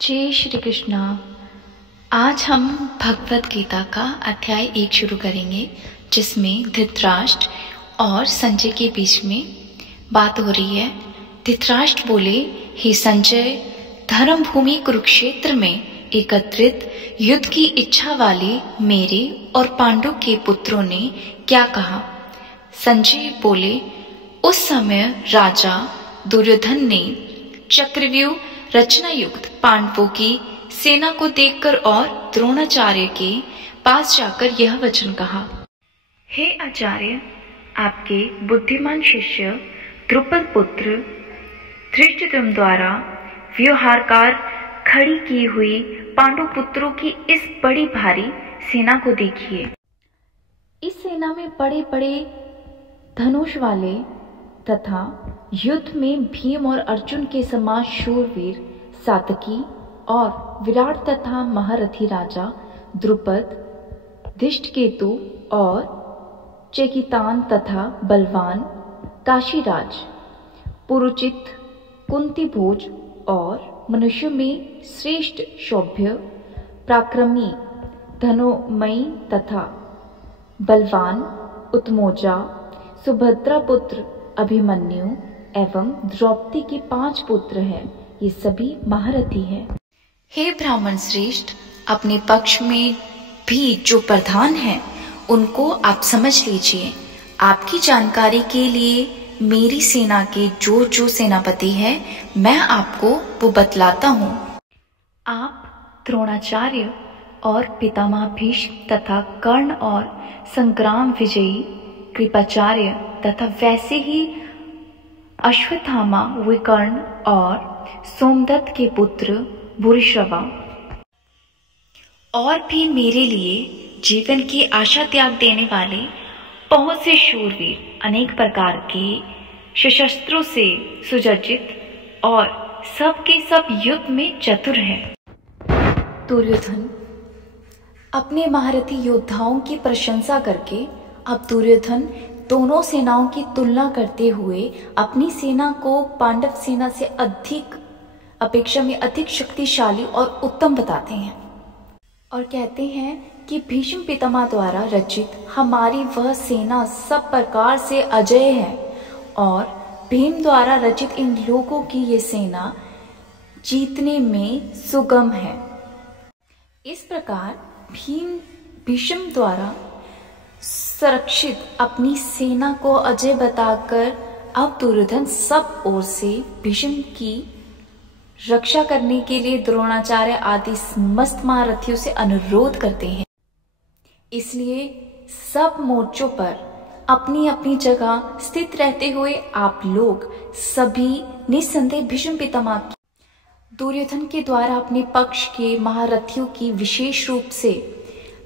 जय श्री कृष्णा। आज हम भगवत गीता का अध्याय 1 शुरू करेंगे, जिसमें धृतराष्ट्र और संजय के बीच में बात हो रही है। धृतराष्ट्र बोले, हे संजय, धर्म भूमि कुरुक्षेत्र में एकत्रित युद्ध की इच्छा वाले मेरे और पांडु के पुत्रों ने क्या कहा? संजय बोले, उस समय राजा दुर्योधन ने चक्रव्यूह रचना युक्त पांडवों की सेना को देखकर और द्रोणाचार्य के पास जाकर यह वचन कहा, हे आचार्य, आपके बुद्धिमान शिष्य द्रुपद पुत्र धृष्टद्युम्न द्वारा व्यूहाकार खड़ी की हुई पांडु पुत्रों की इस बड़ी भारी सेना को देखिए। इस सेना में बड़े बड़े धनुष वाले तथा युद्ध में भीम और अर्जुन के समान शूरवीर सातकी और विराट तथा महारथी राजा द्रुपद, धृष्टकेतु और चेकितान तथा बलवान काशीराज, पुरुचित, कुंतीभोज और मनुष्यों में श्रेष्ठ शौभ्य, पराक्रमी, धनुमयी तथा बलवान उत्मोजा, सुभद्रा पुत्र अभिमन्यु एवं द्रौपदी के 5 पुत्र हैं। ये सभी महारथी हैं। हे ब्राह्मण श्रेष्ठ, अपने पक्ष में भी जो प्रधान हैं उनको आप समझ लीजिए। आपकी जानकारी के लिए मेरी सेना के जो सेनापति है मैं आपको वो बतलाता हूँ। आप द्रोणाचार्य और पितामह भीष्म तथा कर्ण और संग्राम विजयी कृपाचार्य तथा वैसे ही अश्वत्थामा, विकर्ण और सोमदत्त के पुत्र भूरिश्रवा और भी मेरे लिए जीवन की आशा त्याग देने वाले बहुत से शूरवीर, अनेक प्रकार के सशस्त्रों से सुसज्जित और सब के सब युद्ध में चतुर हैं। दुर्योधन अपने महारथी योद्धाओं की प्रशंसा करके अब दुर्योधन दोनों सेनाओं की तुलना करते हुए अपनी सेना को पांडव सेना से अपेक्षा में अधिक शक्तिशाली और उत्तम बताते हैं और कहते हैं कि भीष्म पितामह द्वारा रचित हमारी वह सेना सब प्रकार से अजेय है और भीम द्वारा रचित इन लोगों की ये सेना जीतने में सुगम है। इस प्रकार भीष्म द्वारा संरक्षित अपनी सेना को अजय बताकर अब दुर्योधन सब ओर से भीष्म की रक्षा करने के लिए द्रोणाचार्य आदि समस्त महारथियों से अनुरोध करते हैं। इसलिए सब मोर्चों पर अपनी अपनी जगह स्थित रहते हुए आप लोग सभी निस्संदेह भीष्म पितामह की दुर्योधन के द्वारा अपने पक्ष के महारथियों की विशेष रूप से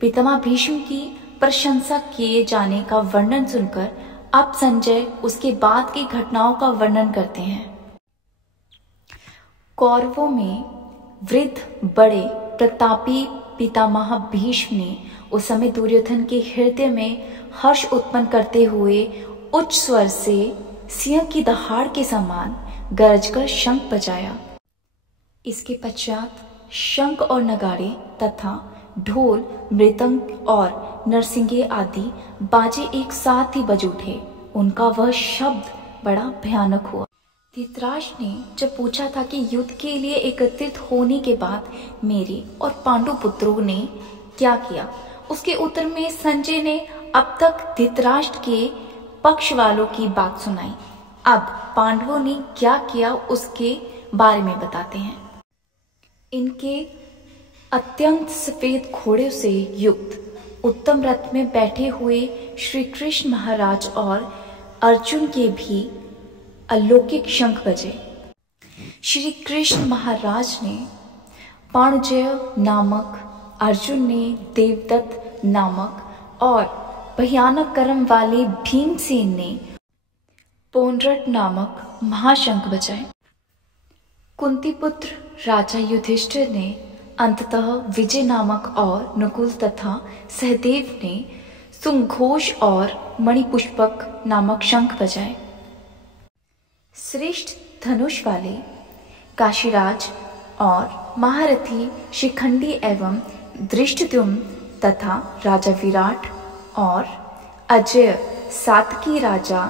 पितामह भीष्म की प्रशंसा किए जाने का वर्णन सुनकर अब संजय उसके बाद की घटनाओं का वर्णन करते हैं। कौरवों में वृद्ध बड़े प्रतापी पितामह भीष्म ने उस समय दुर्योधन के हृदय में हर्ष उत्पन्न करते हुए उच्च स्वर से सिंह की दहाड़ के समान गरजकर शंख बजाया। इसके पश्चात शंख और नगाड़े तथा ढोल, मृदंग और नरसिंगे आदि बाजे एक साथ ही बज उठे। उनका वह शब्द बड़ा भयानक हुआ। धृतराष्ट्र ने जब पूछा था कि युद्ध के लिए एकत्रित होने के बाद मेरे और पांडु पुत्रों ने क्या किया, उसके उत्तर में संजय ने अब तक धृतराष्ट्र के पक्ष वालों की बात सुनाई। अब पांडवों ने क्या किया उसके बारे में बताते हैं। इनके अत्यंत सफेद घोड़े से युक्त उत्तम रथ में बैठे हुए श्री कृष्ण महाराज और अर्जुन के भी अलौकिक शंख बजे। श्री कृष्ण महाराज ने पाणुजय नामक, अर्जुन ने देवदत्त नामक और भयानक कर्म वाले भीमसेन ने पौंड्रट नामक महाशंख बजाए। कुंती पुत्र राजा युधिष्ठिर ने अंततः विजय नामक और नकुल तथा सहदेव ने सुघोष और मणिपुष्पक नामक शंख बजाए। श्रेष्ठ धनुष वाले काशीराज और महारथी शिखंडी एवं धृष्टद्युम्न तथा राजा विराट और अजय सातकी राजा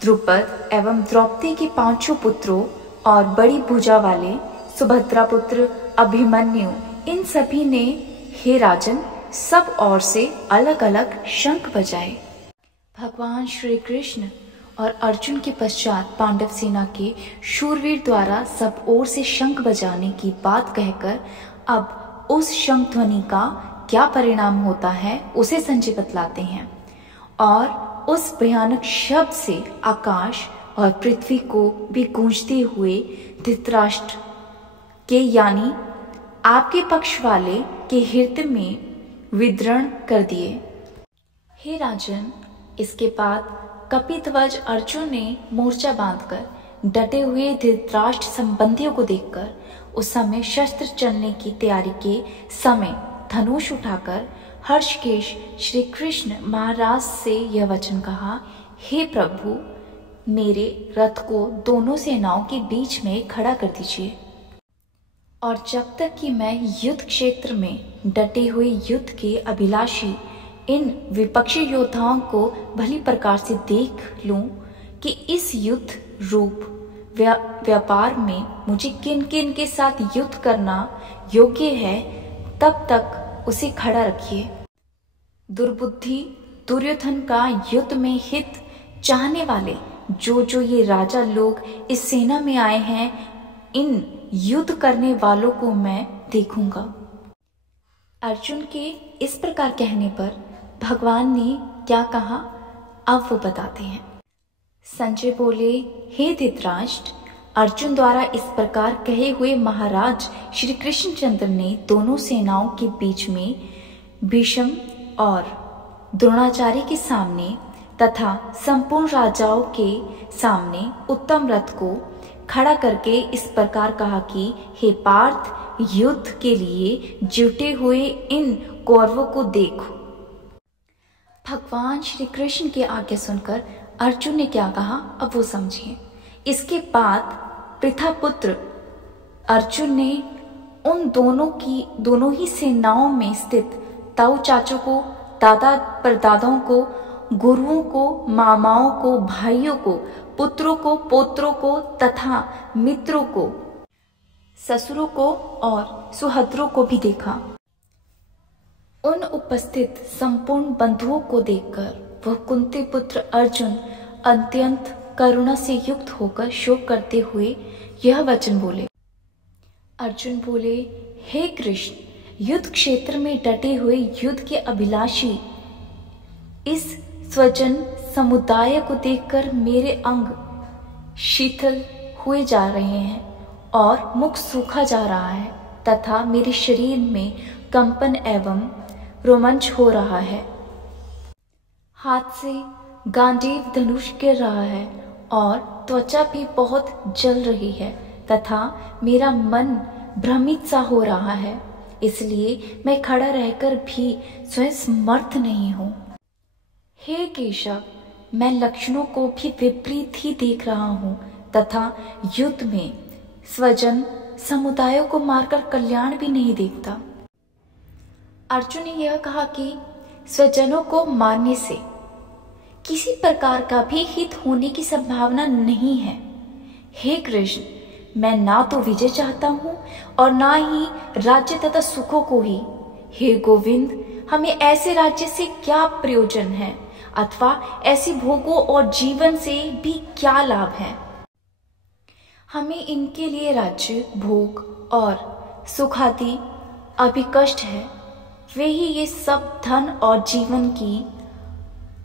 द्रुपद एवं द्रौपदी के 5 पुत्रों और बड़ी भुजा वाले सुभद्रा पुत्र अभिमन्यु, इन सभी ने हे राजन सब ओर से अलग अलग शंख बजाए। भगवान श्री कृष्ण और अर्जुन के पश्चात पांडव सेना के शूरवीर द्वारा सब ओर से शंख बजाने की बात कहकर अब उस शंख ध्वनि का क्या परिणाम होता है उसे संजय बतलाते हैं। और उस भयानक शब्द से आकाश और पृथ्वी को भी गूंजते हुए धृतराष्ट्र के यानी आपके पक्ष वाले के हृदय में विदृढ़ कर दिए। हे राजन, इसके बाद कपिध्वज अर्जुन ने मोर्चा बांधकर डटे हुए धृतराष्ट्र संबंधियों को देखकर उस समय शस्त्र चलने की तैयारी के समय धनुष उठाकर हर्षकेश श्री कृष्ण महाराज से यह वचन कहा, हे प्रभु, मेरे रथ को दोनों सेनाओं के बीच में खड़ा कर दीजिए और जब तक कि मैं युद्ध क्षेत्र में डटे हुए युद्ध के अभिलाषी इन विपक्षी योद्धाओं को भली प्रकार से देख लूं कि इस युद्ध रूप व्यापार में मुझे किन किन के साथ युद्ध करना योग्य है, तब तक उसे खड़ा रखिए। दुर्बुद्धि दुर्योधन का युद्ध में हित चाहने वाले जो ये राजा लोग इस सेना में आए हैं, इन युद्ध करने वालों को मैं देखूंगा। अर्जुन के इस प्रकार कहने पर भगवान ने क्या कहा, अब वो बताते हैं। संजय बोले, हे धृतराष्ट्र, अर्जुन द्वारा इस प्रकार कहे हुए महाराज श्री कृष्णचंद्र ने दोनों सेनाओं के बीच में भीष्म और द्रोणाचार्य के सामने तथा संपूर्ण राजाओं के सामने उत्तम रथ को खड़ा करके इस प्रकार कहा कि हे पार्थ, युद्ध के लिए जुटे हुए इन कौरवों को देखो। भगवान श्री कृष्ण की आज्ञा सुनकर अर्जुन ने क्या कहा, अब वो समझिए। इसके बाद पृथापुत्र अर्जुन ने उन दोनों ही सेनाओं में स्थित ताऊ चाचों को, दादा परदादाओं को, गुरुओं को, मामाओं को, भाइयों को, पुत्रों को, पोत्रों को तथा मित्रों को, ससुरों को और सुहद्रों को भी देखा। उन उपस्थित संपूर्ण बंधुओं को देखकर वह कुंती पुत्र अर्जुन अत्यंत करुणा से युक्त होकर शोक करते हुए यह वचन बोले। अर्जुन बोले, हे कृष्ण, युद्ध क्षेत्र में डटे हुए युद्ध के अभिलाषी इस स्वजन समुदाय को देखकर मेरे अंग शीतल हुए जा रहे हैं और मुख सूखा जा रहा है तथा मेरे शरीर में कंपन एवं रोमांच हो रहा है। हाथ से गांडीव धनुष गिर रहा है और त्वचा भी बहुत जल रही है तथा मेरा मन भ्रमित सा हो रहा है, इसलिए मैं खड़ा रहकर भी स्वयं समर्थ नहीं हूँ। हे केशव, मैं लक्षणों को भी विपरीत ही देख रहा हूँ तथा युद्ध में स्वजन समुदायों को मारकर कल्याण भी नहीं देखता। अर्जुन ने यह कहा कि स्वजनों को मारने से किसी प्रकार का भी हित होने की संभावना नहीं है। हे कृष्ण, मैं ना तो विजय चाहता हूँ और ना ही राज्य तथा सुखों को ही। हे गोविंद, हमें ऐसे राज्य से क्या प्रयोजन है अथवा ऐसी भोगों और जीवन से भी क्या लाभ है। हमें इनके लिए राज्य, भोग और सुख आदि अभी कष्ट है। वे ही ये सब धन और जीवन की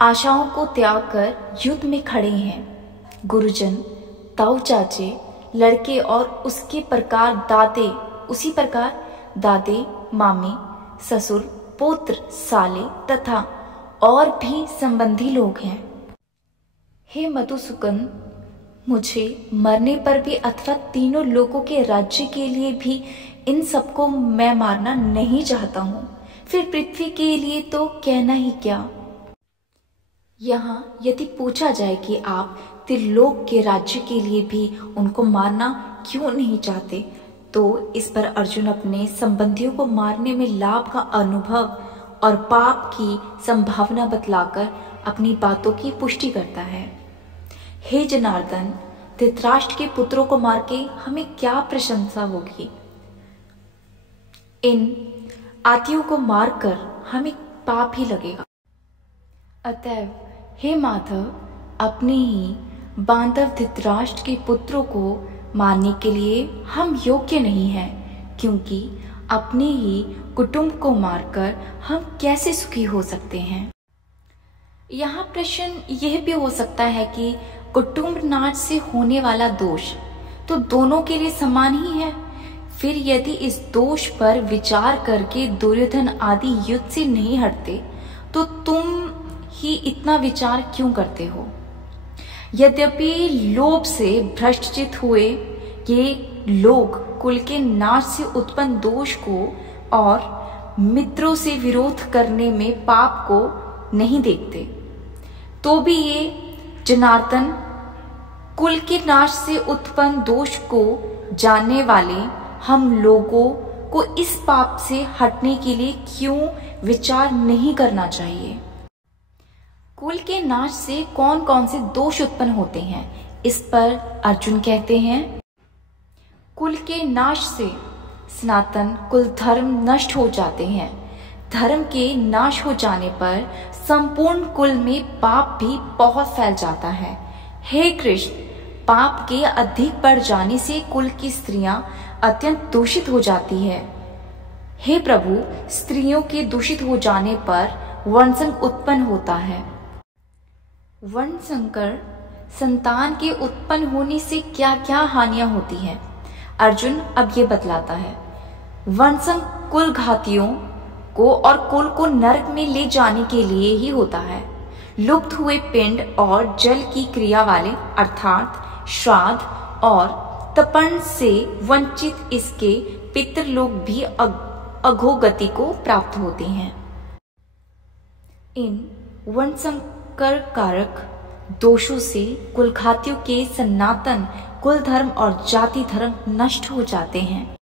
आशाओं को त्याग कर युद्ध में खड़े हैं। गुरुजन, ताऊ चाचे, लड़के और उसी प्रकार दादे, मामे, ससुर, पुत्र, साले तथा और भी संबंधी लोग हैं। हे मधुसूदन, मुझे मरने पर भी अथवा तीनों लोगों के राज्य के लिए भी इन सबको मैं मारना नहीं चाहता हूँ। फिर पृथ्वी के लिए तो कहना ही क्या। यहाँ यदि पूछा जाए कि आप त्रिलोक के राज्य के लिए भी उनको मारना क्यों नहीं चाहते, तो इस पर अर्जुन अपने संबंधियों को मारने में लाभ का अनुभव और पाप की संभावना बतलाकर अपनी बातों की पुष्टि करता है। हे जनार्दन, धृतराष्ट्र के पुत्रों को मार के हमें क्या प्रशंसा होगी? इन आतियों को मारकर हमें पाप ही लगेगा। अतएव हे माधव, अपने ही बांधव धृतराष्ट्र के पुत्रों को मारने के लिए हम योग्य नहीं हैं, क्योंकि अपने ही कुटुंब को मारकर हम कैसे सुखी हो सकते हैं। यहाँ प्रश्न यह भी हो सकता है कि कुटुंब नाश से होने वाला दोष तो दोनों के लिए समान ही है। फिर यदि इस दोष पर विचार करके दुर्योधन आदि युद्ध से नहीं हटते तो तुम ही इतना विचार क्यों करते हो? यद्यपि लोभ से भ्रष्टचित हुए ये लोग कुल के नाश से उत्पन्न दोष को और मित्रों से विरोध करने में पाप को नहीं देखते, तो भी ये जनार्दन कुल के नाश से उत्पन्न दोष को जानने वाले हम लोगों को इस पाप से हटने के लिए क्यों विचार नहीं करना चाहिए? कुल के नाश से कौन कौन से दोष उत्पन्न होते हैं? इस पर अर्जुन कहते हैं, कुल के नाश से सनातन कुल धर्म नष्ट हो जाते हैं। धर्म के नाश हो जाने पर संपूर्ण कुल में पाप भी बहुत फैल जाता है। हे कृष्ण, पाप के अधिक बढ़ जाने से कुल की स्त्रियां अत्यंत दूषित हो जाती है। हे प्रभु, स्त्रियों के दूषित हो जाने पर वंशंग उत्पन्न होता है। वंशंकर संतान के उत्पन्न होने से क्या क्या हानियां होती हैं, अर्जुन अब ये बतलाता है। वंशंग कुल घातियों को और कुल को नरक में ले जाने के लिए ही होता है। लुप्त हुए पिंड और जल की क्रिया वाले अर्थात श्राद्ध और तर्पण से वंचित इसके पितृलोक भी अधोगति को प्राप्त होते हैं। इन वंशंकर कारक दोषों से कुलघातियों के सनातन कुल धर्म और जाति धर्म नष्ट हो जाते हैं।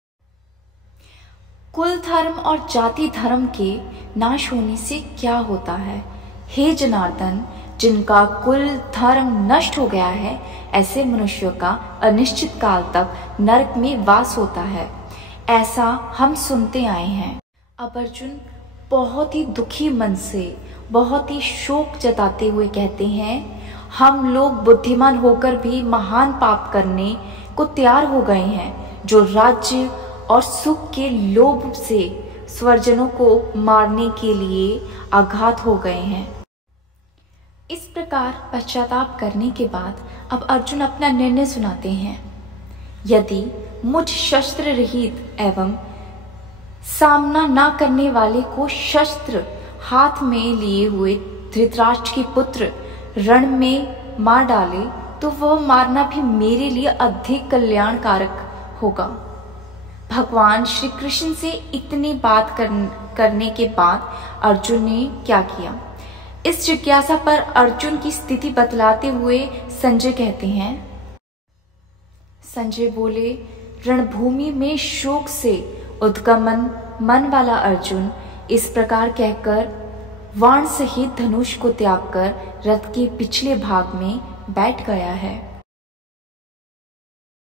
कुल धर्म और जाति धर्म के नाश होने से क्या होता है? हे जनार्दन, जिनका कुल धर्म नष्ट हो गया है, ऐसे मनुष्यों का अनिश्चित काल तक नरक में वास होता है, ऐसा हम सुनते आए हैं। अब अर्जुन बहुत ही दुखी मन से, बहुत ही शोक जताते हुए कहते हैं, हम लोग बुद्धिमान होकर भी महान पाप करने को तैयार हो गए हैं, जो राज्य और सुख के लोभ से स्वजनों को मारने के लिए आघात हो गए हैं। इस प्रकार पश्चाताप करने के बाद अब अर्जुन अपना निर्णय सुनाते हैं। यदि मुझ शस्त्र रहित एवं सामना न करने वाले को शस्त्र हाथ में लिए हुए धृतराष्ट्र के पुत्र रण में मार डाले तो वह मारना भी मेरे लिए अधिक कल्याणकारक होगा। भगवान श्री कृष्ण से इतनी बात करने के बाद अर्जुन ने क्या किया? इस जिज्ञासा पर अर्जुन की स्थिति बतलाते हुए संजय कहते हैं। संजय बोले, रणभूमि में शोक से उद्गमन मन वाला अर्जुन इस प्रकार कहकर वाण सहित धनुष को त्याग कर रथ के पिछले भाग में बैठ गया है।